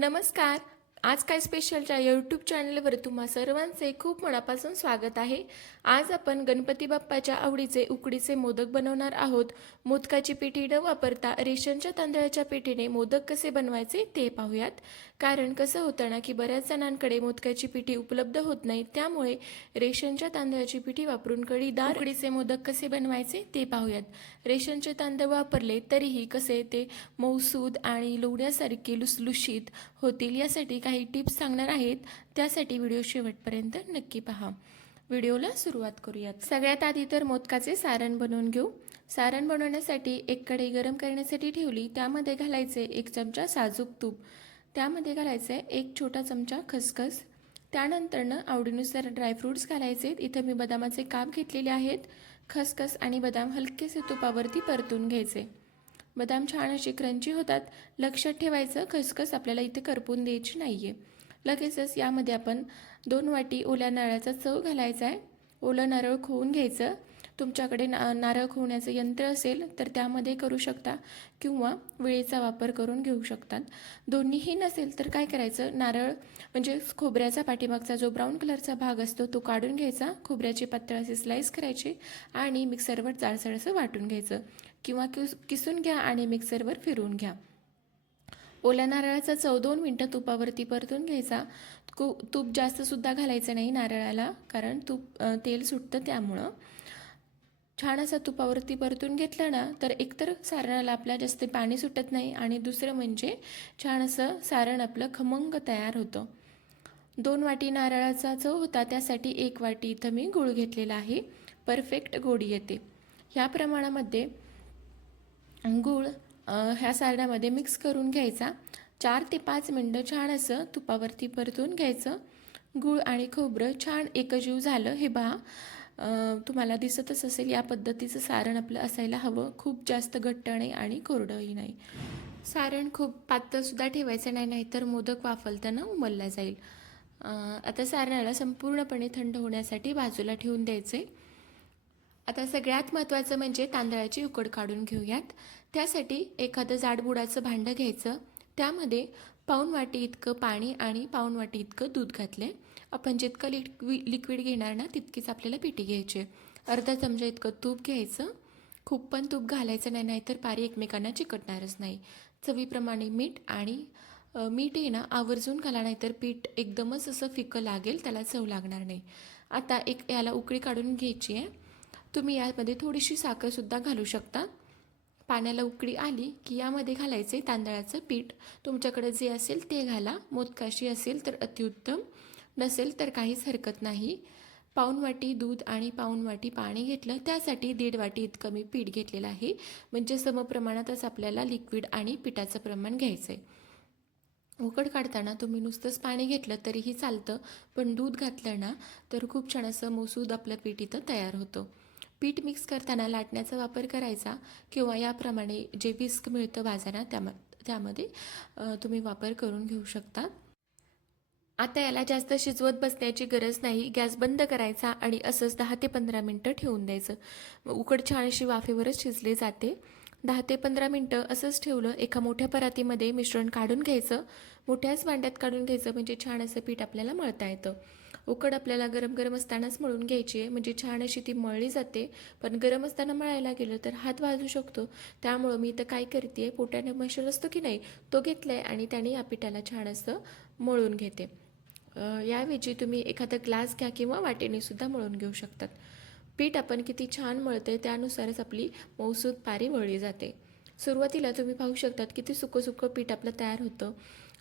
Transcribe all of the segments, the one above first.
नमस्कार. आज काय स्पेशलच्या यूट्यूब चॅनलवर तुम्हा सर्वांचे खूप मनापासून स्वागत आहे. आज आपण गणपती बाप्पाच्या आवडीचे उकडीचे मोदक बनवणार आहोत. मोदकाची पिठी न वापरता रेशनच्या तांदळाच्या पिठीने मोदक कसे बनवायचे ते पाहूयात. कारण कसं होतं ना की बऱ्याच जणांकडे मोदकाची पिठी उपलब्ध होत नाही. त्यामुळे रेशनच्या तांदळाची पिठी वापरून कढीदार उकडीचे मोदक कसे बनवायचे ते पाहूयात. रेशनचे तांदळ वापरले तरीही कसे ते मौसूद आणि लोण्यासारखे लुसलुशीत होतील यासाठी काही टिप्स सांगणार आहेत. त्यासाठी व्हिडिओ शेवटपर्यंत नक्की पहा. व्हिडिओला सुरुवात करूयात. सगळ्यात आधी तर मोदकाचे सारण बनवून घेऊ. सारण बनवण्यासाठी एक कढई गरम करण्यासाठी ठेवली. त्यामध्ये घालायचे एक चमचा साजूक तूप. त्यामध्ये घालायचे एक छोटा चमचा खसखस. त्यानंतरनं आवडीनुसार ड्रायफ्रूट्स घालायचे इथं मी बदामाचे काप घेतलेले आहेत. खसखस आणि बदाम हलकेसे तुपावरती परतून घ्यायचे. बदाम छान असे क्रंची होतात. लक्षात ठेवायचं खसखस आपल्याला इथे करपून द्यायची नाही आहे लगेचच यामध्ये आपण दोन वाटी ओल्या नारळाचा चव घालायचा आहे ओलं नारळ खोवून घ्यायचं. तुमच्याकडे ना नारळ खोवण्याचं यंत्र असेल तर त्यामध्ये करू शकता किंवा वेळेचा वापर करून घेऊ शकतात. दोन्हीही नसेल तर काय करायचं? नारळ म्हणजे खोबऱ्याचा पाठीमागचा जो ब्राऊन कलरचा भाग असतो तो काढून घ्यायचा. खोबऱ्याचे पातळ असे स्लाईस करायचे आणि मिक्सरवर जाडसर असं वाटून घ्यायचं. किंवा किस किसून घ्या आणि मिक्सरवर फिरवून घ्या. ओल्या नारळाचा चव दोन मिनटं तुपावरती परतून घ्यायचा. कु तूप जास्तसुद्धा घालायचं नाही नारळाला कारण तूप तेल सुटतं त्यामुळं. छान असं तुपावरती परतून घेतलं ना तर एकतर सारणाला आपल्या जास्त पाणी सुटत नाही आणि दुसरं म्हणजे छान असं सारण आपलं खमंग तयार होतं. दोन वाटी नारळाचा चव होता त्यासाठी एक वाटी इथं मी गूळ घेतलेला आहे. परफेक्ट गोडी येते. ह्या प्रमाणामध्ये गूळ ह्या सारणामध्ये मिक्स करून घ्यायचा. चार ते पाच मिनटं छान असं तुपावरती परतून घ्यायचं. गूळ आणि खोबरं छान एकजीव झालं. हे पहा तुम्हाला दिसतच असेल या पद्धतीचं सारण आपलं असायला हवं. खूप जास्त घट्ट नाही आणि कोरडंही नाही. सारण खूप पातळसुद्धा ठेवायचं नाही नाहीतर मोदक वाफलताना उमलला जाईल. आता सारणाला संपूर्णपणे थंड होण्यासाठी बाजूला ठेवून द्यायचे. आता सगळ्यात महत्त्वाचं म्हणजे तांदळाची उकड काढून घेऊयात. त्यासाठी एखादं जाडबुडाचं भांडं घ्यायचं. त्यामध्ये पाऊण वाटी इतकं पाणी आणि पाऊण वाटी इतकं दूध घातलं. आपण जितकं लिक्वि लिक्विड घेणार ना तितकीच आपल्याला पिठी घ्यायची. अर्धा चमचा इतकं तूप घ्यायचं. खूप पण तूप घालायचं नाही नाहीतर पारी एकमेकांना चिकटणारच नाही. चवीप्रमाणे मीठ आणि मीठ आहे ना आवर्जून घाला नाहीतर पीठ एकदमच असं फिकं लागेल त्याला चव लागणार नाही. आता एक याला उकळी काढून घ्यायची आहे. तुम्ही यामध्ये थोडीशी साखरसुद्धा घालू शकता. पाण्याला उकळी आली की यामध्ये घालायचे तांदळाचं पीठ. तुमच्याकडे जे असेल ते घाला. मोदकाशी असेल तर अतिउत्तम. नसेल तर काहीच हरकत नाही. पाऊण वाटी दूध आणि पाऊण वाटी पाणी घेतलं. त्यासाठी दीड वाटी इतकं मी पीठ घेतलेलं आहे. म्हणजे समप्रमाणातच आपल्याला लिक्विड आणि पिठाचं प्रमाण घ्यायचं आहे उकड काढताना तुम्ही नुसतंच पाणी घेतलं तरीही चालतं. पण दूध घातलं ना तर खूप छान असं मसूद आपलं पीठ इथं तयार होतं. पीठ मिक्स करताना लाटण्याचा वापर करायचा किंवा याप्रमाणे जे विस्क मिळतं बाजारात त्याम त्यामध्ये तुम्ही वापर करून घेऊ शकता. आता याला जास्त शिजवत बसण्याची गरज नाही. गॅस बंद करायचा आणि असंच दहा ते पंधरा मिनटं ठेवून द्यायचं. उकड छान अशी वाफेवरच शिजले जाते. दहा ते पंधरा मिनटं असंच ठेवलं एका मोठ्या परातीमध्ये मिश्रण काढून घ्यायचं. मोठ्याच भांड्यात काढून घ्यायचं म्हणजे छान असं पीठ आपल्याला मळता येतं. उकड आपल्याला गरम गरम असतानाच मळून घ्यायची आहे. म्हणजे छान अशी ती मळली जाते. पण गरम असताना मळायला गेलं तर हात वाजू शकतो. त्यामुळं मी इथं काय करते पोट्याने मशर असतो की नाही तो घेतला आहे आणि त्याने या पिठाला छान असं मळून घेते. याऐवजी तुम्ही एखादा ग्लास घ्या किंवा वाटेनेसुद्धा मळून घेऊ शकतात. पीठ आपण किती छान मळतंय त्यानुसारच आपली मौसूद पारी वळली जाते. सुरुवातीला तुम्ही पाहू शकतात किती सुकं सुकं पीठ आपलं तयार होतं.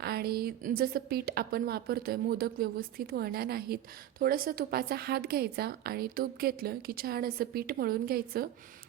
आणि जसं पीठ आपण वापरतो आहे मोदक व्यवस्थित वळणार नाहीत. थोडंसं तुपाचा हात घ्यायचा आणि तूप घेतलं की छान असं पीठ मळून घ्यायचं.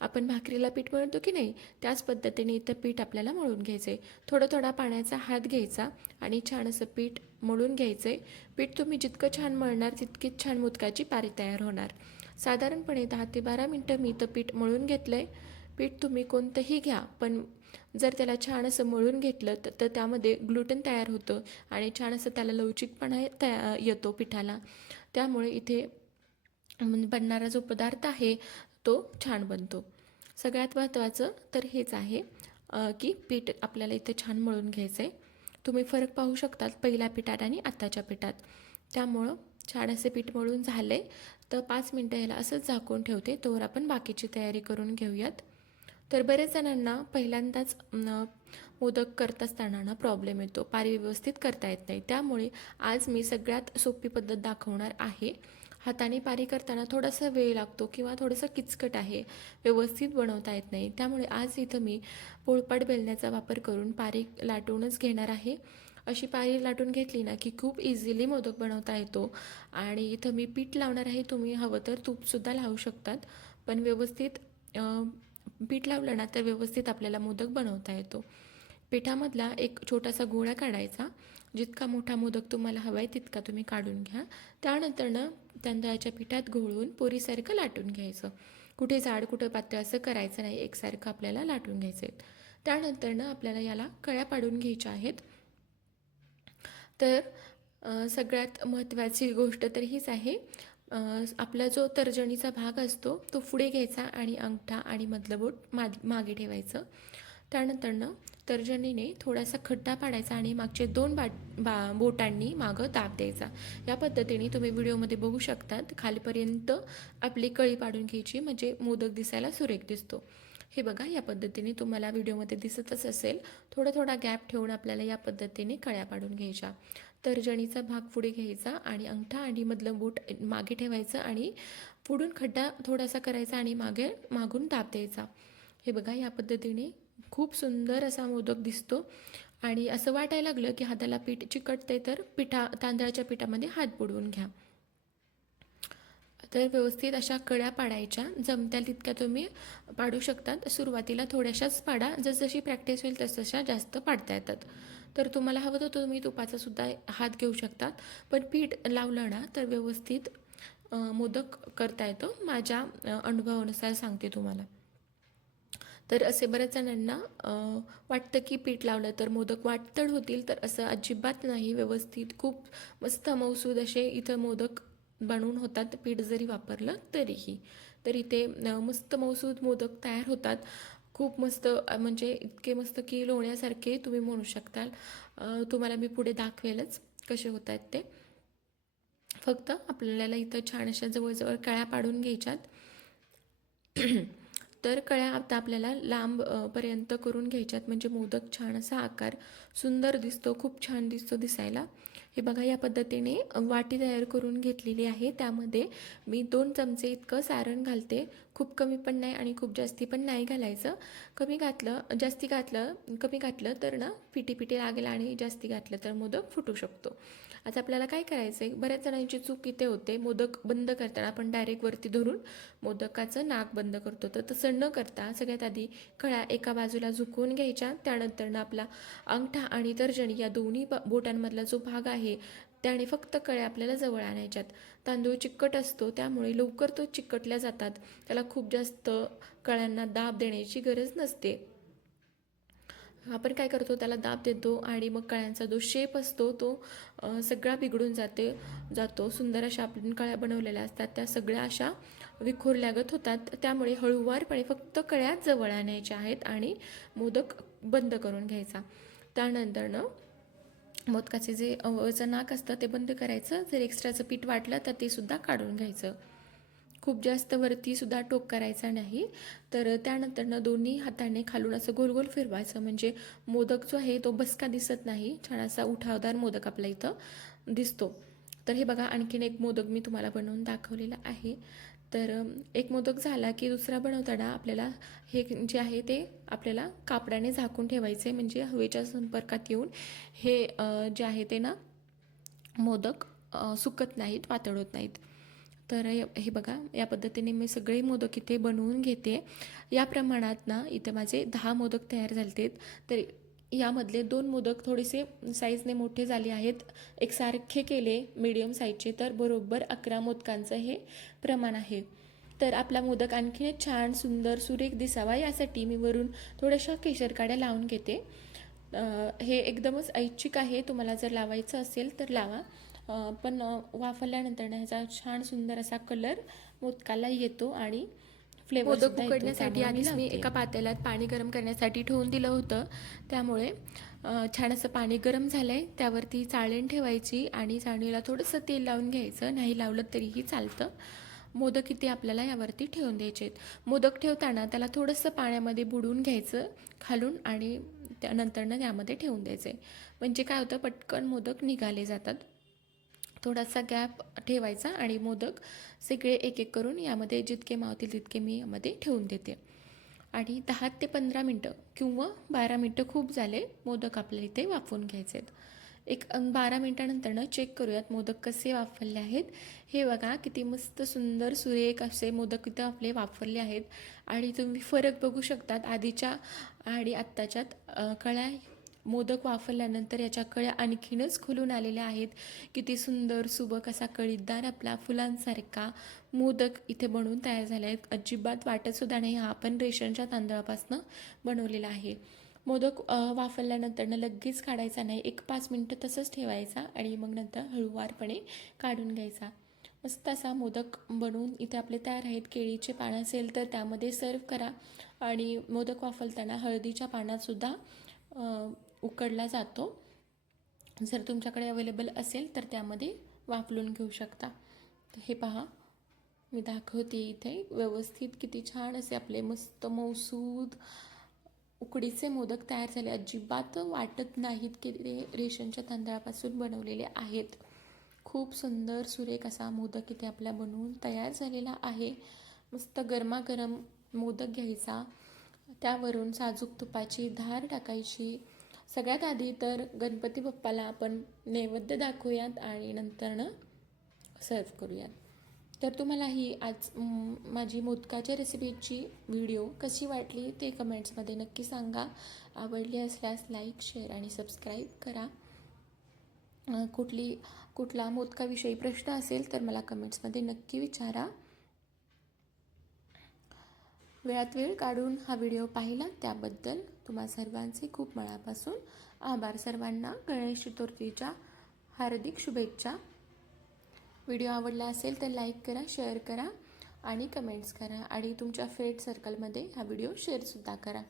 आपण भाकरीला पीठ मळतो की नाही त्याच पद्धतीने इथं पीठ आपल्याला मळून घ्यायचं आहे थोडं थोडा पाण्याचा हात घ्यायचा आणि छान असं पीठ मळून घ्यायचं आहे पीठ तुम्ही जितकं छान मळणार तितकीच छान मोदकाची पारी तयार होणार. साधारणपणे दहा ते बारा मिनटं मी इथं पीठ मळून घेतलं आहे पीठ तुम्ही कोणतंही घ्या पण जर त्याला छान असं मळून घेतलं तर तर त्यामध्ये ग्लुटन तयार होतं आणि छान असं त्याला लवचिकपणा तया येतो पिठाला. त्यामुळे इथे बनणारा जो पदार्थ आहे तो छान बनतो. सगळ्यात महत्त्वाचं तर हेच आहे की पीठ आपल्याला इथे छान मळून घ्यायचं आहे तुम्ही फरक पाहू शकतात पहिल्या पिठात आणि आत्ताच्या पिठात. त्यामुळं छान असे पीठ मळून झाले तर पाच मिनटं याला असंच झाकून ठेवते तोवर आपण बाकीची तयारी करून घेऊयात. तर बऱ्याच जणांना पहिल्यांदाच मोदक करत असताना ना प्रॉब्लेम येतो. पारी व्यवस्थित करता येत नाही. त्यामुळे आज मी सगळ्यात सोपी पद्धत दाखवणार आहे. हाताने पारी करताना थोडासा वेळ लागतो किंवा थोडंसं किचकट आहे. व्यवस्थित बनवता येत नाही. त्यामुळे आज इथं मी पोळपाट बेलण्याचा वापर करून पारी लाटूनच घेणार आहे. अशी पारी लाटून घेतली ना की खूप इझिली मोदक बनवता येतो. आणि इथं मी पीठ लावणार आहे. तुम्ही हवं तर तूपसुद्धा लावू शकतात. पण व्यवस्थित पीठ लावलं ना तर व्यवस्थित आपल्याला मोदक बनवता येतो. पिठामधला एक छोटासा गोळा काढायचा. जितका मोठा मोदक तुम्हाला हवा आहे तितका तुम्ही काढून घ्या. त्यानंतरनं तांदळाच्या पिठात घोळून पोरीसारखं लाटून घ्यायचं. कुठे जाड कुठं पातळ असं करायचं नाही एकसारखं आपल्याला लाटून घ्यायचं आहे त्यानंतरनं आपल्याला याला कळ्या पाडून घ्यायच्या आहेत. तर सगळ्यात महत्त्वाची गोष्ट तर हीच आहे. आपला जो तर्जणीचा भाग असतो तो पुढे घ्यायचा आणि अंगठा आणि मधलं बोट मा मागे ठेवायचं. त्यानंतरनं तर्जनीने थोडासा खड्डा पाडायचा आणि मागचे दोन बाट बा बोटांनी मागं दाब द्यायचा. या पद्धतीने तुम्ही व्हिडिओमध्ये बघू शकतात खालीपर्यंत आपली कळी पाडून घ्यायची म्हणजे मोदक दिसायला सुरेख दिसतो. हे बघा या पद्धतीने तुम्हाला व्हिडिओमध्ये दिसतच असेल. थोडा थोडा गॅप ठेवून आपल्याला या पद्धतीने कळ्या पाडून घ्यायच्या. तर्जणीचा भाग पुढे घ्यायचा आणि अंगठा आणि मधलं बोट मागे ठेवायचं आणि पुढून खड्डा थोडासा करायचा आणि मागे मागून दाब द्यायचा. हे बघा या पद्धतीने खूप सुंदर असा मोदक दिसतो. आणि असं वाटायला लागलं की हाताला पीठ चिकटते तर पिठा तांदळाच्या पिठामध्ये हात बुडवून घ्या. तर व्यवस्थित अशा कड्या पाडायच्या जमत्या तितक्या तुम्ही पाडू शकतात. सुरुवातीला थोड्याशाच पाडा जसजशी प्रॅक्टिस होईल तसतशा जास्त पाडता येतात. तर तुम्हाला हवं तर तुम्ही तुपाचासुद्धा हात घेऊ शकतात. पण पीठ लावलं ना तर व्यवस्थित मोदक करता येतो. माझ्या अनुभवानुसार सांगते तुम्हाला. तर असे बऱ्याच जणांना वाटतं की पीठ लावलं तर मोदक वाटतड होतील तर असं अजिबात नाही. व्यवस्थित खूप मस्त मौसूद असे इथं मोदक बनवून होतात पीठ जरी वापरलं तरीही. तर इथे मस्त मौसूद मोदक तयार होतात. खूप मस्त म्हणजे इतके मस्त की लोण्यासारखे तुम्ही म्हणू शकताल. तुम्हाला मी पुढे दाखवेलच कसे होत आहेत ते. फक्त आपल्याला इथं छान अशा जवळजवळ कळ्या पाडून घ्यायच्यात. तर कळ्या आता आपल्याला लांब पर्यंत करून घ्यायच्यात. म्हणजे मोदक छान असा आकार सुंदर दिसतो खूप छान दिसतो दिसायला. हे बघा या पद्धतीने वाटी तयार करून घेतलेली आहे. त्यामध्ये मी दोन चमचे इतकं सारण घालते. खूप कमी पण नाही आणि खूप जास्ती पण नाही घालायचं. कमी घातलं जास्ती घातलं कमी घातलं तर ना पिटी पिटी लागेल आणि जास्ती घातलं तर मोदक फुटू शकतो. आता आपल्याला काय करायचं आहे बऱ्याच जणांची चूक इथे होते. मोदक बंद करताना आपण डायरेक्ट वरती धरून मोदकाचं नाक बंद करतो. तर तसं न करता सगळ्यात आधी कळ्या एका बाजूला झुकवून घ्यायच्या. त्यानंतरनं आपला अंगठा आणि तर्जनी या दोन्ही ब- बोटांमधला जो भाग आहे त्याने फक्त कळ्या आपल्याला जवळ आणायच्यात. तांदूळ चिकट असतो त्यामुळे लवकर तो चिकटल्या जातात. त्याला खूप जास्त कळ्यांना दाब देण्याची गरज नसते. आपण काय करतो त्याला दाब देतो आणि मग कळ्यांचा जो शेप असतो तो सगळा बिघडून जाते जातो. सुंदर अशा आपण कळ्या बनवलेल्या असतात. त्या सगळ्या अशा विखुरल्यागत होतात. त्यामुळे हळूवारपणे फक्त कळ्या जवळ आणायच्या आहेत आणि मोदक बंद करून घ्यायचा. त्यानंतरनं मोदकाचे जे अवचं नाक असतं ते बंद करायचं. जर एक्स्ट्राचं पीठ वाटलं तर ते सुद्धा काढून घ्यायचं. खूप जास्त वरतीसुद्धा टोक करायचा नाही. तर त्यानंतरनं दोन्ही हाताने खालून असं गोल गोल फिरवायचं. म्हणजे मोदक जो आहे तो बसका दिसत नाही. छान असा उठावदार मोदक आपल्या इथं दिसतो. तर हे बघा आणखीन एक मोदक मी तुम्हाला बनवून दाखवलेला आहे. तर एक मोदक झाला की दुसरा बनवताना आपल्याला हे जे आहे ते आपल्याला कापडाने झाकून ठेवायचे. म्हणजे हवेच्या संपर्कात येऊन हे जे आहे ते ना मोदक सुकत नाहीत वातळ होत नाहीत. तर हे बघा या पद्धतीने मी सगळे मोदक इथे बनवून घेते. या प्रमाणात ना इथे माझे दहा मोदक तयार झालेत. तर यामधले दोन मोदक थोडेसे साईजने मोठे झाले आहेत. एकसारखे केले मीडियम साईजचे तर बरोबर अकरा मोदकांचं हे प्रमाण आहे. तर आपला मोदक आणखी छान सुंदर सुरेख दिसावा यासाठी मी वरून थोड्याशा केशर काड्या लावून घेते. हे एकदमच ऐच्छिक आहे. तुम्हाला जर लावायचं असेल तर लावा. पण अ, वाफरल्यानंतर ना ह्याचा छान सुंदर असा कलर मोदकाला येतो आणि फ्लेवर मोदक उकडण्यासाठी आधीच मी एका पातेल्यात पाणी गरम करण्यासाठी ठेवून दिलं होतं. त्यामुळे छान असं पाणी गरम झालं आहे त्यावरती चाळण ठेवायची आणि चाळणीला थोडंसं तेल लावून घ्यायचं. नाही लावलं तरीही चालतं. मोदक इथे आपल्याला यावरती ठेवून द्यायचे आहेत मोदक ठेवताना त्याला थोडंसं पाण्यामध्ये बुडवून घ्यायचं खालून आणि त्यानंतरनं त्यामध्ये ठेवून द्यायचे म्हणजे काय होतं पटकन मोदक निघाले जातात. थोडासा गॅप ठेवायचा आणि मोदक सगळे एक एक करून यामध्ये जितके मावतील तितके मी यामध्ये ठेवून देते. आणि दहा ते पंधरा मिनटं किंवा बारा मिनटं खूप झाले मोदक आपल्याला इथे वाफवून घ्यायचे आहेत. एक बारा मिनटानंतरनं चेक करूयात मोदक कसे वाफरले आहेत. हे बघा किती मस्त सुंदर सुरेख असे मोदक इथं आपले वापरले आहेत. आणि तुम्ही फरक बघू शकतात आधीच्या आणि आत्ताच्यात कळ्या मोदक वाफरल्यानंतर याच्या कळ्या आणखीनच खुलून आलेल्या आहेत. किती सुंदर सुबक असा कळीदार आपला फुलांसारखा मोदक इथे बनवून तयार झाले आहेत. अजिबात वाटतसुद्धा नाही. हा आपण रेशनच्या तांदळापासून बनवलेला आहे. मोदक अ, वाफरल्यानंतरनं लगेच काढायचा नाही. एक पाच मिनटं तसंच ठेवायचा आणि मग नंतर हळूवारपणे काढून घ्यायचा. मस्त असा मोदक बनवून इथे आपले तयार आहेत. केळीचे पानं असेल तर त्यामध्ये सर्व करा. आणि मोदक वाफलताना हळदीच्या पानातसुद्धा उकडला जातो. जर तुमच्याकडे अवेलेबल असेल तर त्यामध्ये वापरून घेऊ शकता. तर हे पहा. मी दाखवते इथे. व्यवस्थित किती छान असे आपले मस्त मौसूद उकडीचे मोदक तयार झाले. अजिबात वाटत नाहीत की ते रेशनच्या तांदळापासून बनवलेले आहेत. खूप सुंदर सुरेख असा मोदक इथे आपला बनवून तयार झालेला आहे. मस्त गरमागरम मोदक घ्यायचा. त्यावरून साजूक तुपाची धार टाकायची. सगळ्यात आधी तर गणपती बाप्पाला आपण नैवेद्य दाखवूयात आणि नंतरनं सर्व करूयात. तर तुम्हाला ही आज माझी मोदकाच्या रेसिपीची व्हिडिओ कशी वाटली ते कमेंट्समध्ये नक्की सांगा. आवडली असल्यास लाईक शेअर आणि सबस्क्राईब करा. कुठली कुठला मोदकाविषयी प्रश्न असेल तर मला कमेंट्समध्ये नक्की विचारा. वेळात वेळ काढून हा व्हिडिओ पाहिला त्याबद्दल तुम्हा सर्वांचे खूप मनापासून आभार. सर्वांना गणेश चतुर्थीच्या हार्दिक शुभेच्छा. व्हिडिओ आवडला असेल तर लाईक करा शेअर करा आणि कमेंट्स करा आणि तुमच्या फ्रेंड सर्कलमध्ये हा व्हिडिओ शेअरसुद्धा करा.